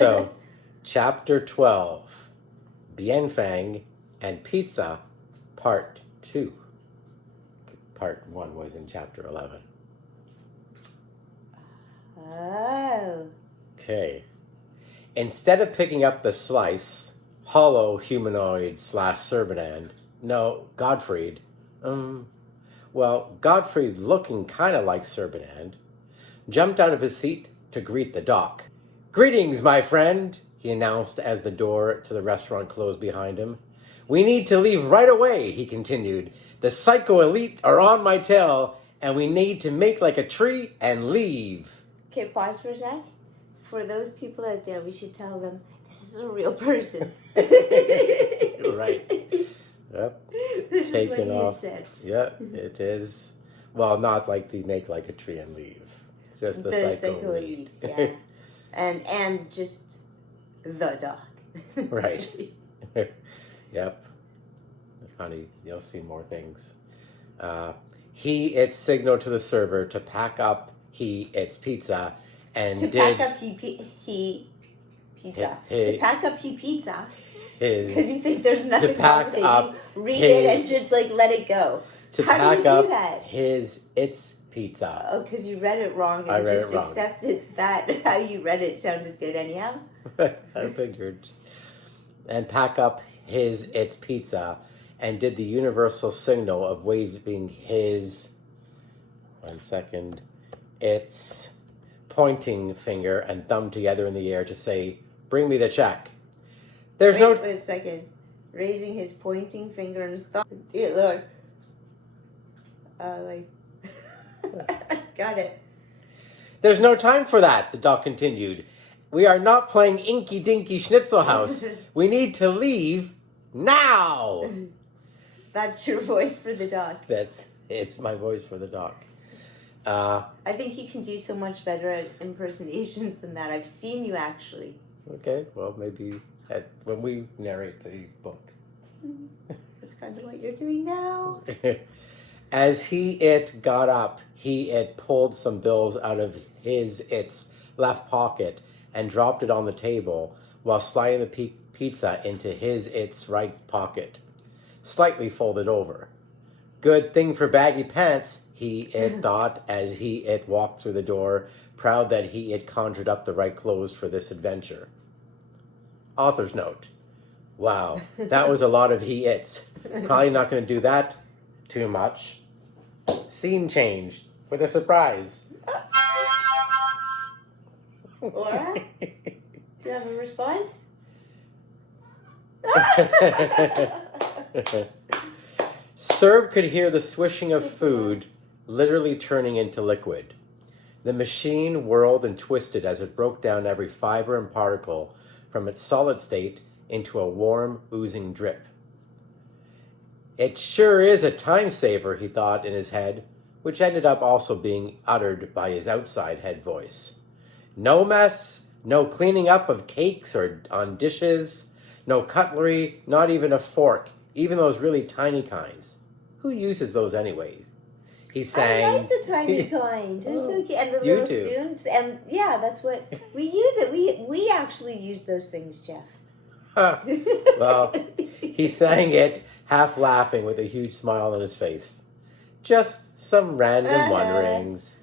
So, Chapter 12, Bienfang and Pizza, Part 2. Part 1 was in Chapter 11. Oh. Okay. Instead of picking up the slice, hollow humanoid / Servant, Gottfried, Gottfried, looking kind of like Servant, jumped out of his seat to greet the doc. "Greetings, my friend," he announced as the door to the restaurant closed behind him. "We need to leave right away," he continued. "The Psycho Elite are on my tail, and we need to make like a tree and leave." Okay, pause for a sec. For those people out there, we should tell them this is a real person. Right. Yep. This is what Taken he off. said. Yeah, it is. Well, not like the make like a tree and leave. Just the Psycho Elite. Yeah. And just the doc. Right. Yep. Funny. You'll see more things. He signaled to the server to pack up its pizza and to did... pack up he pizza. He- to pack up he pizza. his... Because you think there's nothing wrong pack with it. up You read it and his- just let it go. To How pack do you do up that? its pizza. Oh, because you read it wrong and I read just it wrong. accepted that how you read it sounded good anyhow. I figured. And pack up its pizza and did the universal signal of waving his... 1 second. Its pointing finger and thumb together in the air to say, "Bring me the check." There's Wait a second. Raising his pointing finger and thumb. Dear Lord. Got it. There's no time for that, the doc continued. "We are not playing Inky Dinky Schnitzel House. We need to leave now." That's your voice for the doc. It's my voice for the doc. I think you can do so much better at impersonations than that. I've seen you actually. Okay, well, maybe when we narrate the book. That's kind of what you're doing now. As it got up, it pulled some bills out of its left pocket and dropped it on the table while sliding the pizza into its right pocket, slightly folded over. "Good thing for baggy pants," it thought as it walked through the door, proud that it conjured up the right clothes for this adventure. Author's note. Wow, that was a lot of its. Probably not going to do that too much. Scene change with a surprise. Laura, do you have a response? Serb could hear the swishing of food literally turning into liquid. The machine whirled and twisted as it broke down every fiber and particle from its solid state into a warm, oozing drip. "It sure is a time saver," he thought in his head, which ended up also being uttered by his outside head voice. "No mess, no cleaning up of cakes or on dishes, no cutlery, not even a fork, even those really tiny kinds. Who uses those anyways?" He sang. I like the tiny kind. They're so cute. And the You little too. spoons. And yeah, that's what we use it. We actually use those things, Jeff. Well, he sang it, half laughing with a huge smile on his face. Just some random wonderings.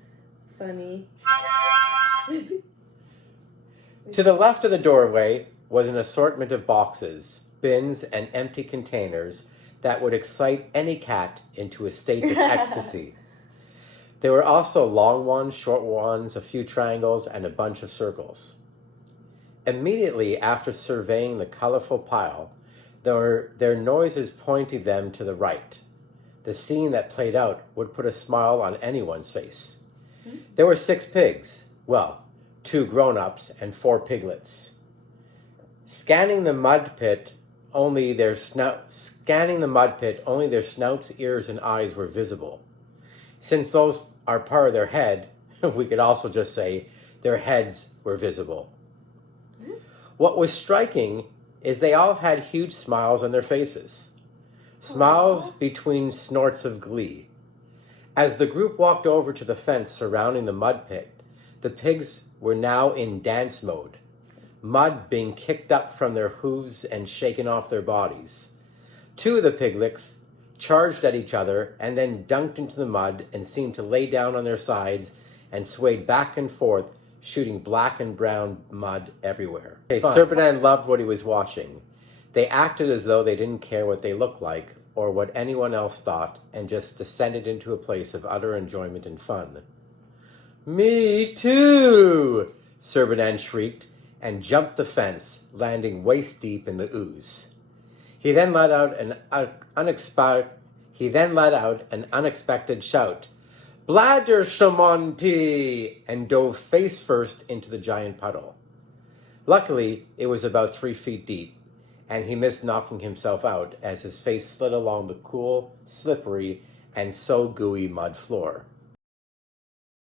Funny. To the left of the doorway was an assortment of boxes, bins, and empty containers that would excite any cat into a state of ecstasy. There were also long ones, short ones, a few triangles, and a bunch of circles. Immediately after surveying the colorful pile, their noises pointed them to the right. The scene that played out would put a smile on anyone's face. There were 6 pigs. Well, 2 grown-ups and 4 piglets. Scanning the mud pit, only their snouts, ears, and eyes were visible. Since those are part of their head, we could also just say their heads were visible. What was striking is they all had huge smiles on their faces. Smiles between snorts of glee. As the group walked over to the fence surrounding the mud pit, the pigs were now in dance mode. mud being kicked up from their hooves and shaken off their bodies. Two of the piglets charged at each other and then dunked into the mud and seemed to lay down on their sides and swayed back and forth, shooting black and brown mud everywhere. Serpentin loved what he was watching. They acted as though they didn't care what they looked like or what anyone else thought, and just descended into a place of utter enjoyment and fun. "Me too!" Serpentin shrieked, and jumped the fence, landing waist-deep in the ooze. He then let out an unexpected shout, "Bladderschamonti!" and dove face first into the giant puddle. Luckily, it was about 3 feet deep, and he missed knocking himself out as his face slid along the cool, slippery, and so gooey mud floor.